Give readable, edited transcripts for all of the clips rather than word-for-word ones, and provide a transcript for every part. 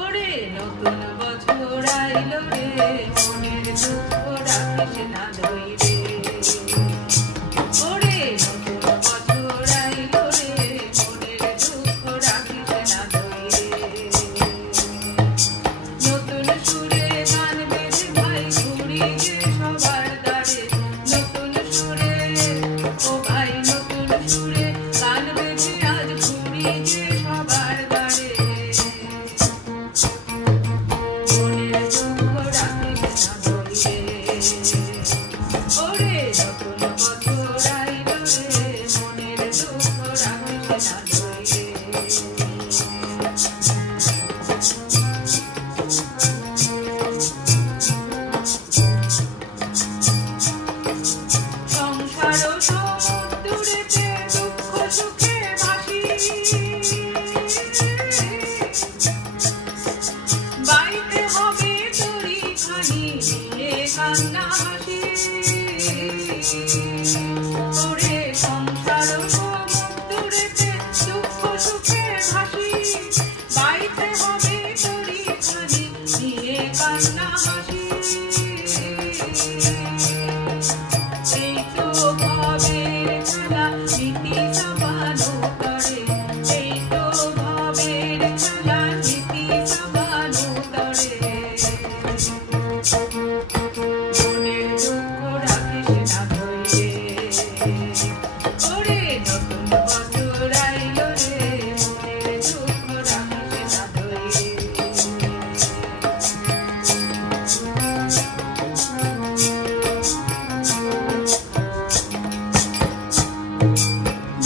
ওরে নতুন বছর আইলো রে, মনের দুঃখ রাখিস না ধইরে। ওরে নতুন বছর আইলো রে, মনের দুঃখ রাখিস না ধইরে। নতুন সুরে গান বেঁধে ভাই ঘুরি যে সবার দ্বারে, নতুন সুরে ও ভাই নতুন সুরে গান বেঁধে আজ ঘুরি যে সবার দ্বারে। মনের দুঃখ রাখিস না ধইরে। ওরে নতুন বছর আইলো রে, মনের দুঃখ রাখিস না ধইরে। সংসার সমুদ্রেতে দুঃখ সুখে ভাসি, বাইতে হবে তরি খানি নিয়ে কান্না হাসি। ওরে সংসার সমুদ্রেতে দুঃখ সুখে ভাসি, বাইতে হবে তরি খানি নিয়ে কান্না হাসি। এই তো ভাবের খেলা নীতি চাপানো করে, এই তো ভাবের খেলা নীতি চাপানো করে। মনের দুঃখ রাখিস না ধইরে। ওরে নতুন বছর আইলো রে, মনের দুঃখ রাখিস না ধইরে।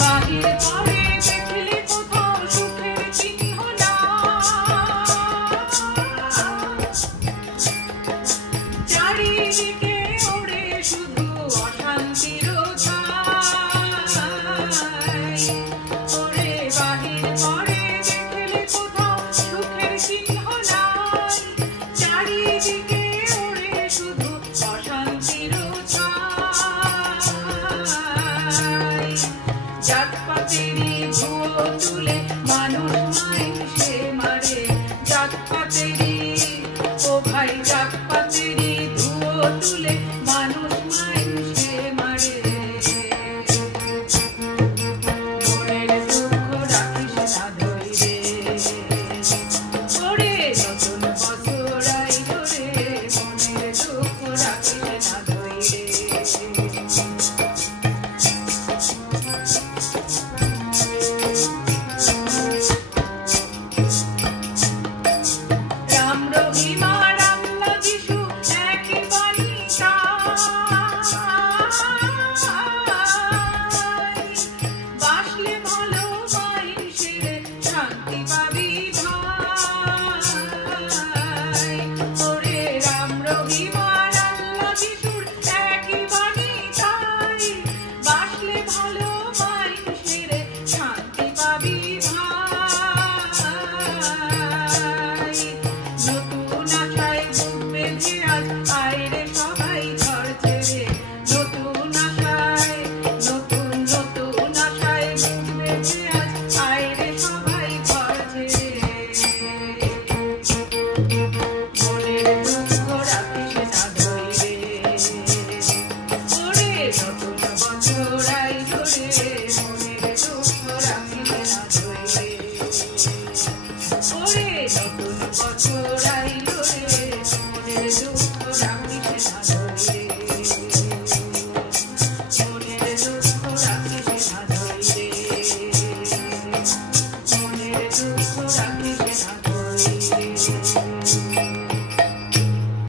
বাহির করে দেখলে কোথাও সুখের চিহ্ন না, চারিদিকে ওরে শুধু অশান্তির ছাই। ওরে বাহির করে দেখলে কোথাও সুখের চিহ্ন নাই, চারিদিকে ওরে শুধু অশান্তির ছাই। জাতপাতেরই ভুয়ো তুলে মানুষ মাইনষে মারে, জাতপাতেরই ও ভাই জাতপাতেরই ভুয়ো তুলে মানুষ মাইনষে মারে। মনের দুঃখ রাখিস না ধইরে। ওরে নতুন বছর আইলো রে, মনের দুঃখ রাখিস না ধইরে। রাম রহিমা রামলা যিশু একই বাণী গাই, বাসলে ভালো মাইনষের শান্তি পাবি ভাই। ওরে রাম রহিমা রামলা যিশুর একই বাণী গাই, বাসলে ভালো মাইনষের শান্তি পাবি ভাই। নতুন আশায় বুক বেঁধে আজ আইরে সবাই ঘর ছেড়ে, নতুন আশায় নতুন আশায় বুক বেঁধে আজ আইরে সবাই ঘর ছেড়ে। মনের দুঃখ রাখিস না ধইরে। ওরে নতুন বছর আইলো রে, মনের দুঃখ রাখিস না ধইরে। ওরে নতুন বছর আইলো রে, মনের দুঃখ রাখিস না ধইরে। মনের দুঃখ রাখিস না ধইরে। মনের দুঃখ